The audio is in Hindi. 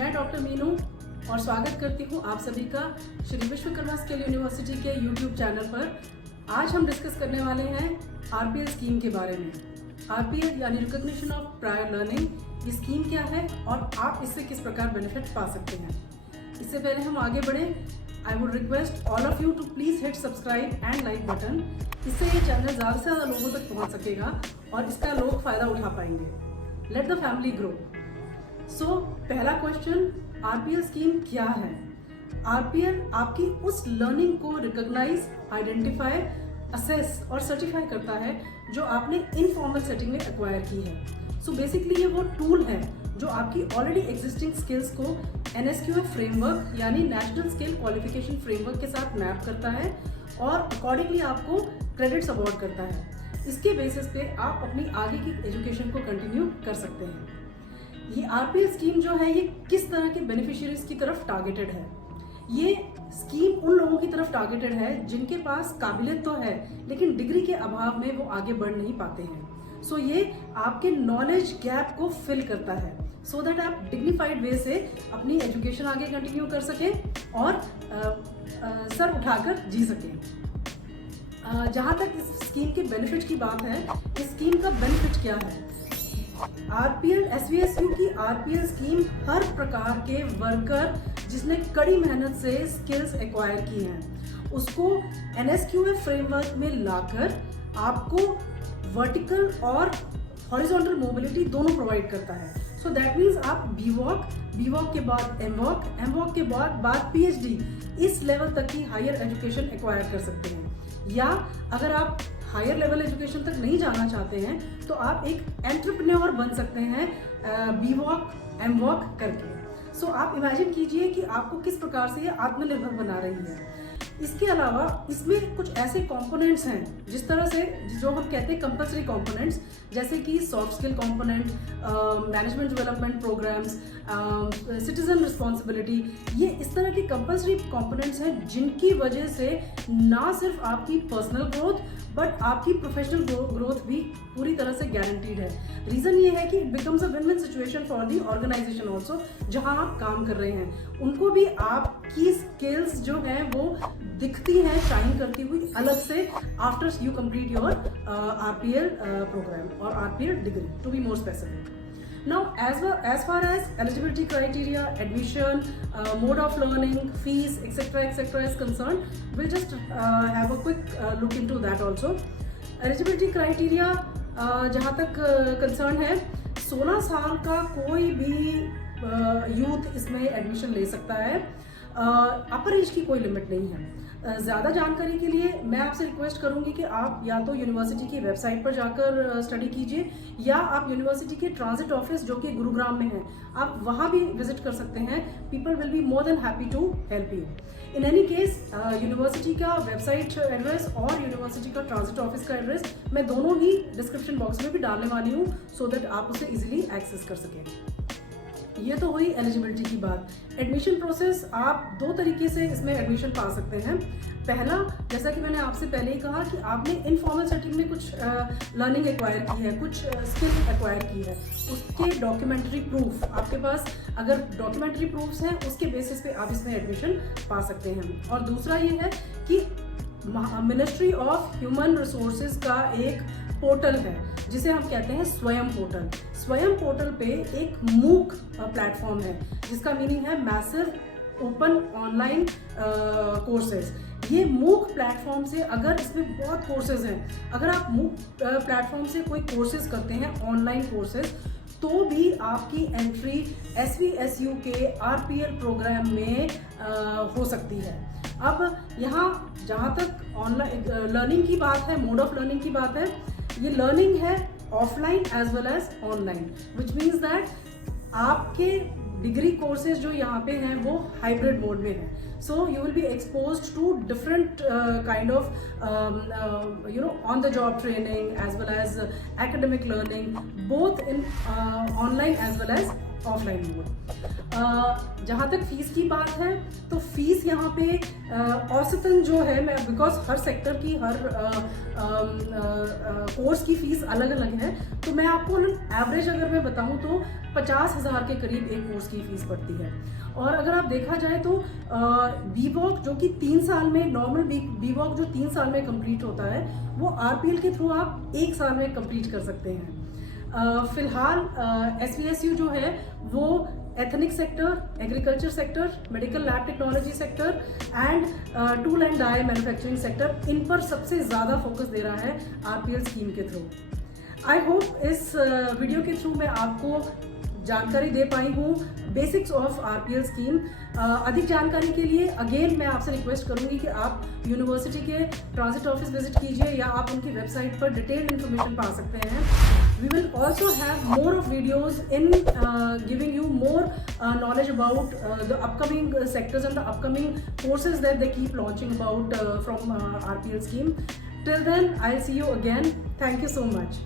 मैं डॉक्टर मीनू और स्वागत करती हूँ आप सभी का श्री विश्वकर्मा स्किल यूनिवर्सिटी के यूट्यूब चैनल पर। आज हम डिस्कस करने वाले हैं आरपीएल स्कीम के बारे में। आरपीएल यानी रिकॉग्निशन ऑफ प्रायर लर्निंग, ये स्कीम क्या है और आप इससे किस प्रकार बेनिफिट पा सकते हैं। इससे पहले हम आगे बढ़े, I would request all of you to please hit subscribe and like button. इससे ये चैनल ज़्यादा से ज़्यादा लोगों तक पहुँच सकेगा और इसका लोग फ़ायदा उठा पाएंगे। Let the family grow. So पहला क्वेश्चन, आरपीएल स्कीम क्या है। आरपीएल आपकी उस लर्निंग को रिकॉग्नाइज, आइडेंटिफाई, असेस और सर्टिफाई करता है जो आपने इनफॉर्मल सेटिंग में एक्वायर की है। सो बेसिकली ये वो टूल है जो आपकी ऑलरेडी एग्जिस्टिंग स्किल्स को NSQF फ्रेमवर्क यानी नेशनल स्किल क्वालिफिकेशन फ्रेमवर्क के साथ मैप करता है और अकॉर्डिंगली आपको क्रेडिट्स अवॉर्ड करता है। इसके बेसिस पे आप अपनी आगे की एजुकेशन को कंटिन्यू कर सकते हैं। ये आरपीएल स्कीम जो है ये किस तरह के बेनिफिशियरीज की तरफ टारगेटेड है। ये स्कीम उन लोगों की तरफ टारगेटेड है जिनके पास काबिलियत तो है लेकिन डिग्री के अभाव में वो आगे बढ़ नहीं पाते हैं। सो ये आपके नॉलेज गैप को फिल करता है सो दैट आप डिग्निफाइड वे से अपनी एजुकेशन आगे कंटिन्यू कर सकें और सर उठाकर जी सकें। जहाँ तक इस स्कीम के बेनिफिट की बात है, इस स्कीम का बेनिफिट क्या है। आरपीएल SVSU की आरपीएल स्कीम हर प्रकार के वर्कर जिसने कड़ी मेहनत से स्किल्स एक्वायर की हैं उसको NSQF फ्रेमवर्क में लाकर आपको वर्टिकल और हॉरिजॉन्टल मोबिलिटी दोनों प्रोवाइड करता है। सो दैट मीन्स आप बीवॉक के बाद एमवॉक के बाद PhD इस लेवल तक की हायर एजुकेशन एक्वायर कर सकते हैं। या अगर आप हायर लेवल एजुकेशन तक नहीं जाना चाहते हैं तो आप एक एंटरप्रेन्योर बन सकते हैं बीवॉक एमवॉक करके। सो आप इमेजिन कीजिए कि आपको किस प्रकार से ये आत्मनिर्भर बना रही है। इसके अलावा इसमें कुछ ऐसे कंपोनेंट्स हैं जिस तरह से जो हम कहते हैं कंपल्सरी कंपोनेंट्स, जैसे कि soft skill component, management development programmes, citizen responsibility, ये इस तरह के कंपल्सरी कंपोनेंट्स हैं जिनकी वजह से ना सिर्फ आपकी पर्सनल ग्रोथ बट आपकी प्रोफेशनल ग्रोथ भी पूरी तरह से गारंटीड है। रीज़न ये है कि it becomes a win win situation for the organisation also, जहाँ आप काम कर रहे हैं उनको भी आपकी स्किल्स जो हैं वो दिखती हैं शाइन करती हुई अलग से after you complete your RPL programme और RPL degree to be more specific. Now, as far as eligibility criteria, admission, mode of learning, fees, etc. is concerned, we'll just have a quick look into that also. Eligibility criteria जहाँ तक concern है, 16 साल का कोई भी यूथ इसमें एडमिशन ले सकता है। अपर एज की कोई लिमिट नहीं है। ज़्यादा जानकारी के लिए मैं आपसे रिक्वेस्ट करूंगी कि आप या तो यूनिवर्सिटी की वेबसाइट पर जाकर स्टडी कीजिए या आप यूनिवर्सिटी के ट्रांजिट ऑफिस जो कि गुरुग्राम में है आप वहाँ भी विजिट कर सकते हैं। People will be more than happy to help you. In any case university का वेबसाइट एड्रेस और यूनिवर्सिटी का ट्रांजिट ऑफिस का एड्रेस मैं दोनों ही डिस्क्रिप्शन बॉक्स में भी डालने वाली हूँ सो दैट आप उसे इजीली एक्सेस कर सकें। ये तो हुई एलिजिबिलिटी की बात। एडमिशन प्रोसेस, आप दो तरीके से इसमें एडमिशन पा सकते हैं। पहला, जैसा कि मैंने आपसे पहले ही कहा कि आपने इनफॉर्मल सेटिंग में कुछ लर्निंग एक्वायर की है, कुछ स्किल एक्वायर की है, उसके डॉक्यूमेंट्री प्रूफ आपके पास अगर डॉक्यूमेंट्री प्रूफ्स हैं उसके बेसिस पे आप इसमें एडमिशन पा सकते हैं। और दूसरा ये है कि मिनिस्ट्री ऑफ ह्यूमन रिसोर्सेज का एक पोर्टल है जिसे हम कहते हैं स्वयं पोर्टल। स्वयं पोर्टल पे एक मूक प्लेटफॉर्म है जिसका मीनिंग है मैसिव ओपन ऑनलाइन कोर्सेज। ये मूक प्लेटफॉर्म से अगर इसमें बहुत कोर्सेज हैं, अगर आप मूक प्लेटफॉर्म से कोई कोर्सेज करते हैं ऑनलाइन कोर्सेज तो भी आपकी एंट्री SVSU के आरपीएल प्रोग्राम में हो सकती है। अब यहाँ जहाँ तक ऑनलाइन लर्निंग की बात है, मोड ऑफ लर्निंग की बात है, ये लर्निंग है offline as well as online, which means that आपके डिग्री कोर्सेज जो यहाँ पे हैं वो हाइब्रिड मोड में हैं। So you will be exposed to different kind of on the job training as well as academic learning both in online as well as offline mode. जहाँ तक फ़ीस की बात है तो फ़ीस यहाँ पे औसतन जो है, मैं बिकॉज हर सेक्टर की हर कोर्स की फ़ीस अलग अलग है, तो मैं आपको एवरेज अगर मैं बताऊँ तो 50,000 के करीब एक कोर्स की फ़ीस पड़ती है। और अगर आप देखा जाए तो बीवॉक जो कि 3 साल में, नॉर्मल बीवॉक जो 3 साल में कंप्लीट होता है, वो आरपीएल के थ्रू आप 1 साल में कंप्लीट कर सकते हैं। फिलहाल SVSU जो है वो ethnic sector, agriculture sector, medical lab technology sector and tool and die manufacturing sector, इन पर सबसे ज़्यादा फोकस दे रहा है आरपीएल स्कीम के थ्रू। आई होप इस वीडियो के थ्रू मैं आपको जानकारी दे पाई हूँ बेसिक्स ऑफ आरपीएल स्कीम। अधिक जानकारी के लिए अगेन मैं आपसे रिक्वेस्ट करूँगी कि आप यूनिवर्सिटी के ट्रांजिट ऑफिस विजिट कीजिए या आप उनकी वेबसाइट पर डिटेल्ड इन्फॉर्मेशन पा सकते हैं। We will also have more of videos in giving you more knowledge about the upcoming sectors and the upcoming courses that they keep launching about from RPL scheme. Till then, I'll see you again. Thank you so much.